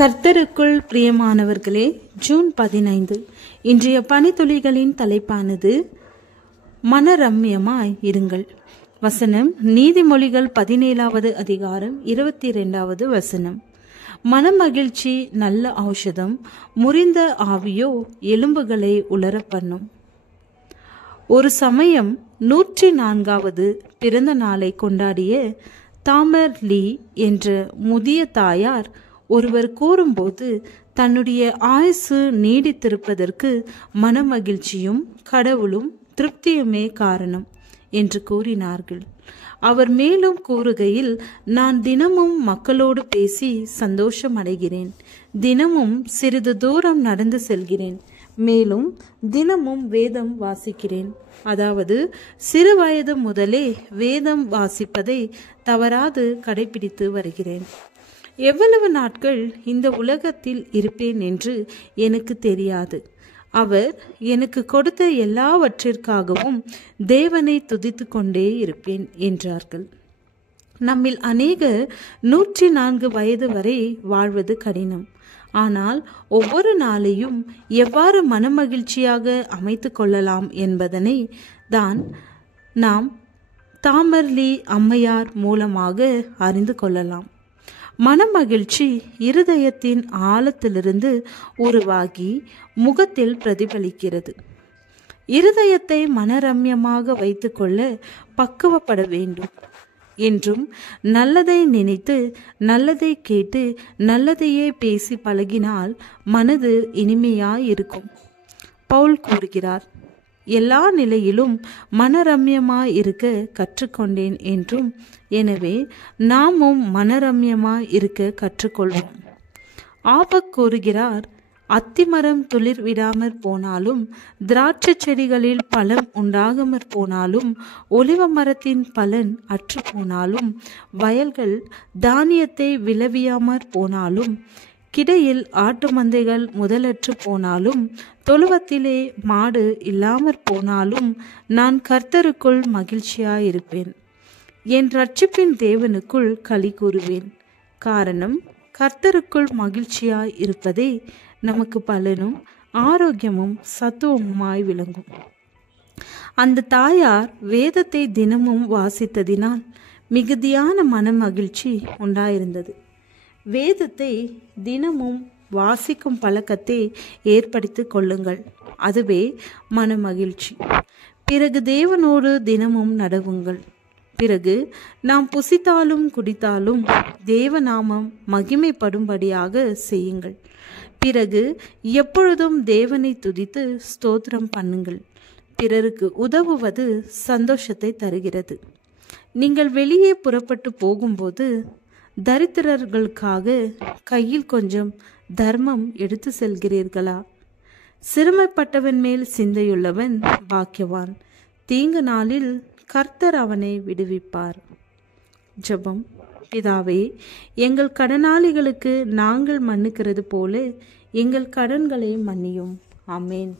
கர்த்தருக்குள் பிரியமானவர்களே, ஜூன் 15 இன்றைய பனித்துளிகளின் தலைப்பானது மனரம்யமாய் இருங்கள். வசனம் நீதிமொழிகள் 17வது அதிகாரம் 22வது வசனம். மனமகிழ்ச்சி நல்ல ஔஷதம், முறிந்த ஆவியோ எலும்புகளை உலர பண்ணும். ஒரு சமயம் 104வது பிறந்த நாளை கொண்டாடிய தாமர் லீ என்ற முதிய தாயார் ஒருவர் கூறும்போது தன்னுடைய ஆயுசு நீடித்திருப்பதற்கு மனமகிழ்ச்சியும் கடவுளும் திருப்தியுமே காரணம் என்று கூறினார்கள். அவர் மேலும் கூறுகையில், நான் தினமும் மக்களோடு பேசி சந்தோஷம் அடைகிறேன், தினமும் சிறிது தூரம் நடந்து செல்கிறேன், மேலும் தினமும் வேதம் வாசிக்கிறேன். அதாவது சிறு வயது முதலே வேதம் வாசிப்பதை தவறாது கடைபிடித்து வருகிறேன். எவ்வளவு நாட்கள் இந்த உலகத்தில் இருப்பேன் என்று எனக்கு தெரியாது. அவர் எனக்கு கொடுத்த எல்லாவற்றிற்காகவும் தேவனை துதித்து கொண்டே இருப்பேன் என்றார்கள். நம்மில் அநேகர் 104 வயது வரை வாழ்வது கடினம். ஆனால் ஒவ்வொரு நாளையும் எவ்வாறு மனமகிழ்ச்சியாக அமைத்து கொள்ளலாம் என்பதனை தான் நாம் தாமர் லீ அம்மையார் மூலமாக அறிந்து கொள்ளலாம். மனமகிழ்ச்சி இருதயத்தின் ஆழத்திலிருந்து உருவாகி முகத்தில் பிரதிபலிக்கிறது. இருதயத்தை மனரம்யமாக வைத்துக்கொள்ள பக்குவப்பட வேண்டும் என்றும் நல்லதை நினைத்து நல்லதை கேட்டு நல்லதையே பேசி பழகினால் மனது இனிமையாயிருக்கும். பவுல் கூறுகிறார், எல்லா நிலையிலும் மனரம்யமாய் இருக்க கற்றுக்கொண்டேன் என்றும், எனவே நாமும் மனரம்யமாய் இருக்க கற்றுக்கொள்வோம். ஆபக் கூறுகிறார், அத்திமரம் துளிர் விடாமற் போனாலும், திராட்சை செடிகளில் பழம் உண்டாகாமற் போனாலும், ஒலிவ மரத்தின் பலன் அற்று போனாலும், வயல்கள் தானியத்தை விளைவியாமற் போனாலும், கிடையில் ஆட்டு மந்தைகள் முதலற்று போனாலும், தொழுவத்திலே மாடு இல்லாமற் போனாலும், நான் கர்த்தருக்குள் மகிழ்ச்சியாயிருப்பேன், என் இரட்சிப்பின் தேவனுக்குள் களி கூறுவேன். காரணம், கர்த்தருக்குள் மகிழ்ச்சியாய் இருப்பதே நமக்கு பலனும் ஆரோக்கியமும் சத்துவமாய் விளங்கும். அந்த தாயார் வேதத்தை தினமும் வாசித்ததினால் மிகுதியான மன மகிழ்ச்சி உண்டாயிருந்தது. வேதத்தை தினமும் வாசிக்கும் பழக்கத்தை ஏற்படுத்தி கொள்ளுங்கள், அதுவே மன மகிழ்ச்சி. பிறகு தேவனோடு தினமும் நடவுங்கள். பிறகு நாம் புசித்தாலும் குடித்தாலும் தேவநாமம் மகிமைப்படும்படியாக செய்யுங்கள். பிறகு எப்பொழுதும் தேவனை துதித்து ஸ்தோத்திரம் பண்ணுங்கள். பிறருக்கு உதவுவது சந்தோஷத்தை தருகிறது. நீங்கள் வெளியே புறப்பட்டு போகும்போது தரித்திரர்களுக்காக கையில் கொஞ்சம் தர்மம் எடுத்து செல்கிறீர்களா? சிறுமைப்பட்டவன் மேல் சிந்தையுள்ளவன் பாக்கியவான், தீங்கு நாளில் கர்த்தர் அவனை விடுவிப்பார். ஜெபம். பிதாவே, எங்கள் கடனாளிகளுக்கு நாங்கள் மன்னிக்கிறது போல எங்கள் கடன்களை மன்னியும். ஆமேன்.